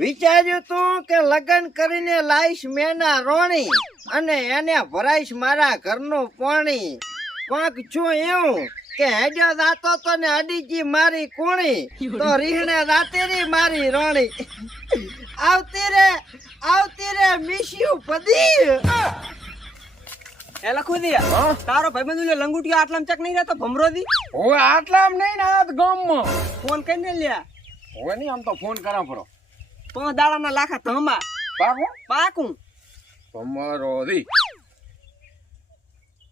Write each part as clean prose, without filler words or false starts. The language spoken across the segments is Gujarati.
વિચાર્યું તું કે લગ્ન કરીને લાઈશ મેના રોણી અને એને ભરાઈશ મારા ઘરનું પાણી. કોક છું એવું કે હેડ્યો જાતો તો ને અડીજી મારી કુણી તો રીહણે રાતેરી મારી રોણી. આવતી રે મિસ્યુ પદી. એ લખું દે તારો ભાઈબંધ લે લંગુટિયો આટલામ ચક નહીં રહેતો ભમરોદી. ઓય આટલામ નહીં ને આ ગામમાં ફોન કરીને લ્યા ઓય નહીં આમ તો ફોન કરા પડો તો દાડાના લાખા ધમા પાકું પાકું. ભમરોદી.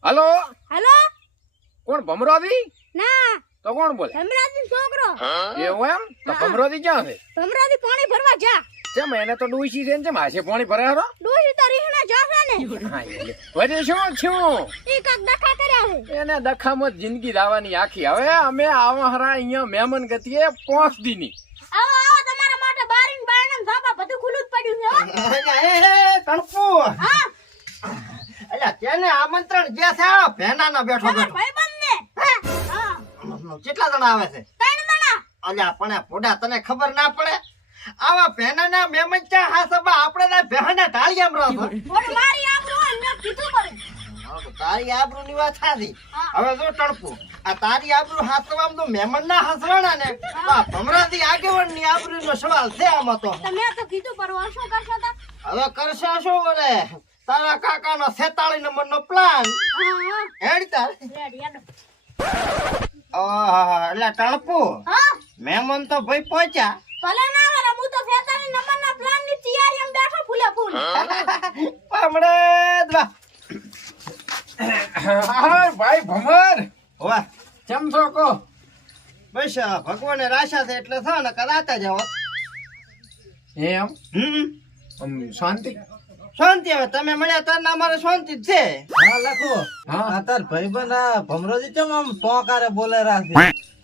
હલો હેલો કોણ ભમરોદી? ના તો કોણ બોલે? ભમરાજી છોકરો. એવું એમ? તો ભમરોદી ક્યાં છે? ભમરાજી પાણી ભરવા જા. કેમ એને તો ડોશી છે ને કેમ હાશે પાણી ભરે હરો? ડોશી તો રીહણા જાશે ને. હા એટલે વજે શું થયું? ઈ કાક ડખા કર્યા છે. એને દખામાં જ જિંદગી દાવાની આખી. હવે અમે આવા હરા અહીંયા મહેમાન ગતિએ 5 દીની. આવો આવો તમારા માટે બારીન બારણમ ધાબા બધું ખુલ્લું જ પડ્યું છે. કણપુ હા અલ્યા તેને આમંત્રણ જે છે ભેનાનો બેઠો તમારા ભાઈબંધ ને. હા કેટલા જણા આવે છે? 3 જણા. અલ્યા પણ પોડા તને ખબર ના પડે આવા ભેનાના મહેમાન ચા હા સબા આપણે ના ભેના ટાળિયામ રહો. ઓર મારી આબરૂ ને મેં કીધું પડે. તારી આબરૂ ની વાત થાતી. હવે જો ટણપુ આ તારી આબરૂ હાસવામ તો મહેમાન ના હાસવાના ને આ ભમરાથી આગેવાન ની આબરૂ નો સવાલ છે આમાં તો. તમે તો કીધું પરવા શું કરશો તા? હવે કરશે શું કરે તારા કાકાનો 46 નંબરનો પ્લાન હા હેડ તાર. રેડી હેડો. એટલે ટણપુ હા મહેમાન તો ભાઈ પહોંચ્યા. ભલે ના આવે હું તો 47 નંબરના પ્લાન ની તૈયારીમાં બેઠો ફૂલે ફૂલ. પામડે દવા હા ભાઈ ભમર વાહ કેમ છો કો? બસ ભગવાને રાશા છે એટલે થા ને કરાતા જાવ. એમ શાંતિ શાંતિ. હવે તમે મળ્યા તાર ના અમારે શાંતિ જ છે. હા લખો હા આ તાર ભાઈબંધ આ ભમરોજી ચમ આમ પોકારે બોલે રાખે.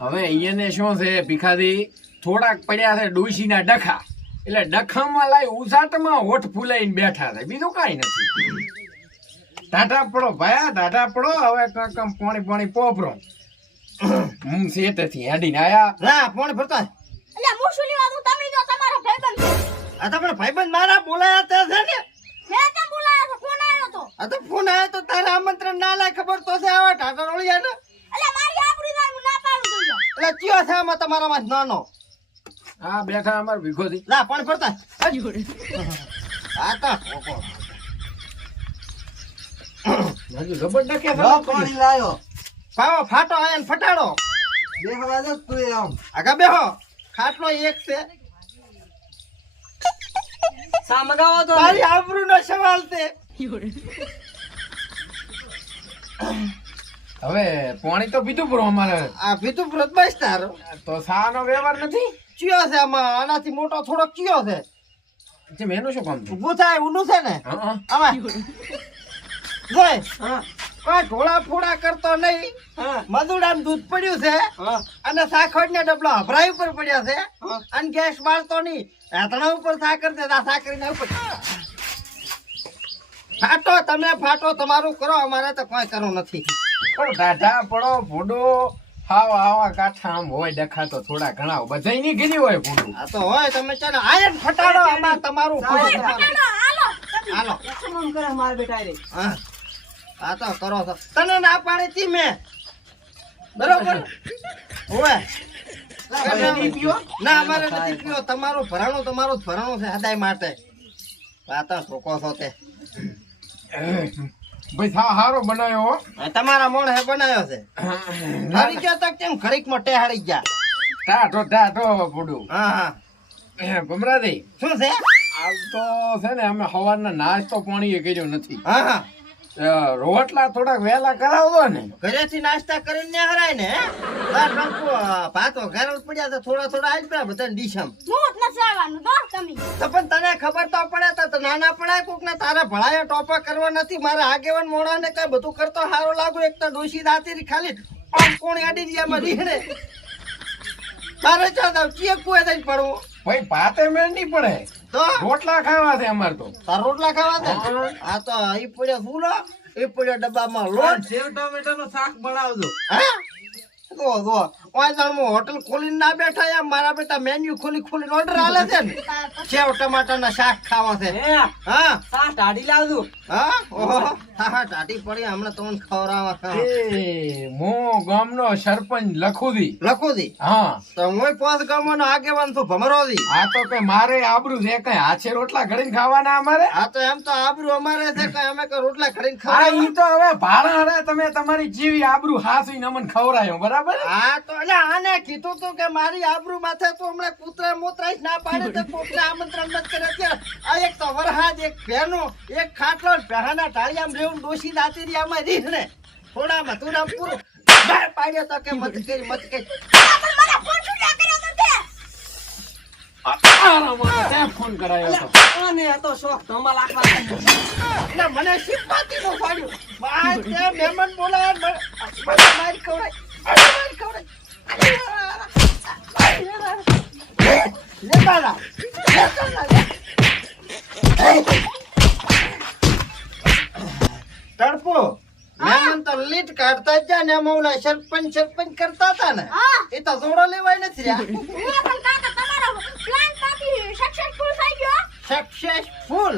હવે એને શું છે ભીખાદી થોડાક પડ્યા છે ડોશીના ડખા એટલે ડખામાં લાઈ ઉસાટમાં હોઠ ફૂલાઈને બેઠા છે બીજું કાંઈ નથી. ટાટા પડો ભાયા ટાટા પડો. હવે કામ પાણી પોપરો હું સેટેથી હેડીને આયા. ના ફોન ભરતા એટલે હું શું લેવા દઉં તમે જો તમારો ભાઈબંધ છે. આ તો પણ ભાઈબંધ મારા બોલાયા તે છે ને. મેં કેમ બોલાયો છો? ફોન આવ્યો તો. આ તો ફોન આવ્યો તો તારે આમંત્રણ ના લાય ખબર તો છે આવા ટાટા રોળિયા ને. એટલે મારી આબરૂ ના ના પાડું જોઈએ. એટલે ચિયો છે આમાં તમારામાં જ નાનો. આ બેઠા અમાર ભીખોથી. લા ફોન ભરતા આ તો કોકો હજુ જબર ડખે લો પાણી લાયો. પાવો ફાટો આયા ને ફટાડો. દેખવા દે તું આમ. આગા બેહો ખાટલો એક છે. સા મગાવો તો તારી આબરૂ નો સવાલ છે. હવે પાણી તો પીધું પૂરું અમારે આ ભીતું વ્રત બસ તારો તો સાનો વ્યવહાર નથી. ચિયો છે આમાં આનાથી મોટો થોડોક ચિયો છે. જેમ એનું શું કામ છે? ઊભું થાય ઊંડું છે ને હા આમાં જોઈ હા કોઈ ઢોળા ફોડા કરતો નહીં. હા મધુડાનું દૂધ પડ્યું છે હા અને સાખર ને ડબલો હભરાઈ ઉપર પડ્યા છે અને ગેસ બાળતો નહીં. રાતણા ઉપર સાકર દે સાકર ને ઉપર ફાટો. તમે ફાટો તમારું કરો અમારે તો કોઈ કરવું નથી. પણ ટાટા પડો ભૂડો આવા કાઠા આમ હોય ડખા તો થોડા ઘણા બધાય ની ગીરી હોય ભૂડું. આ તો હોય તમે ચાલો આયન ફટાડો આમાં તમારું ખુશ તમારું. હાલો હાલો શું કરે મારા બેટા રે? હા આ તો કરો છો. તને ના પાડી તી મેં બરોબર હોય. તમે નહીં પીવો? ના અમારે નથી પીવો. તમારું ભરાણું તમારું જ ભરાણું છે હદાય માટે. આ તો ઠોકો છો તે ભાઈ સા હારો બનાવ્યો હો. આ તમારા મોણ હે બનાવ્યો છે. હારી ગયો તક કેમ ઘડીકમાં ટેહાડી ગયા. ટાટો ભૂડું. હા હા ભમરાદી શું છે? આમ તો છે ને અમે સવારના નાસ્તો પાણી કર્યો નથી. હા હા રોટલા થોડાક વહેલા કરાવતો ને. ઘરેથી નાસ્તા કરીને ને હરાય ને હે? આ ટંકુ ભાતો ઘરે પડ્યા તો થોડા થોડા આજ પડ્યા બધા ડીશમ. હું જ નથી આવવાનું તો તમે. તો પણ તને ખબર તો પડે તો નાના પડાય કોક ને તારે ભળાયા ટોપા કરવા નથી. મારા આગેવાન મોણા ને કઈ બધું કરતો હારો લાગુ. એક તો ડોશી દાતી ખાલી પાંચ કોણ આડી દિયામાં રીહડે. તારે ચા દાવ ચીએ કુએ થઈને પડવું ભાઈ ભાતે મેળ નહીં પડે. તો રોટલા ખાવા છે અમારે તો. તાર રોટલા ખાવા દે. આ તો ઈ પડ્યો ફૂલો ઈ પડ્યો ડબ્બામાં લોટ. સેવ ટમેટાનું શાક બનાવજો. હે જો પાંચ જણ હોટલ ખોલીને ના બેઠા યાર મારા બેટા મેન્યુ ખોલીને ઓર્ડર આલે છે ને સેવ ટમાટરના શાક ખાવા છે હે હા સા ટાઢી લાવજો હા ઓહો હા ટાટી પડી હમણાં તમને ખવડાવવા એ મો ગામનો સરપંચ લખુદી લખો દી હા તો હું પાંચ ગામનો આગેવાન છું ભમરોદી આ તો કઈ મારે આબરૂ છે કઈ હાથે રોટલા ઘડીને ખાવાના અમારે આ તો એમ તો આબરૂ અમારે છે કે અમે કે રોટલા ખડીને હા ખાવા ઈ તો હવે ભાડા હરે તમે તમારી જીવી આબરૂ હાસુઈને અમને ખવરાયો બરાબર હા તો એટલે આને કીધું તું કે મારી આબરૂ માથે તો હમણાં કૂતરા મોતરાઈ ના પાડે તો કોકને આમંત્રણ મત કરે અત્યારે આ એક તો વરહાદ એક ભેનો એક ખાટલો ને પહેરાના ટાળિયામાં રેવું ડોસી દાતી રી આમાં રીહ ને થોડામાં તું પૂરું બહાર પાડ્યો તો કે મત કરી પણ મને ફોન શું ના કર્યો તો તે તે ફોન કરાયો હતો અને આ તો શોખ ધમાલ રાખવાનો એટલે મને સિમ્પાથી નો પાડ્યું બાર તે મહેમાન બોલાવે મને મારી ખવડાય લે બાલા તડપો મહેમાન તો લીટ કાઢતા જ ને એમાં ઓલા સરપંચ કરતા હતા ને હા. એ તો જોડો લેવાય નથી રહ્યા હું પણ કાકા તમારો પ્લાન પાકી સક્સેસફુલ થઈ ગયો સક્સેસફુલ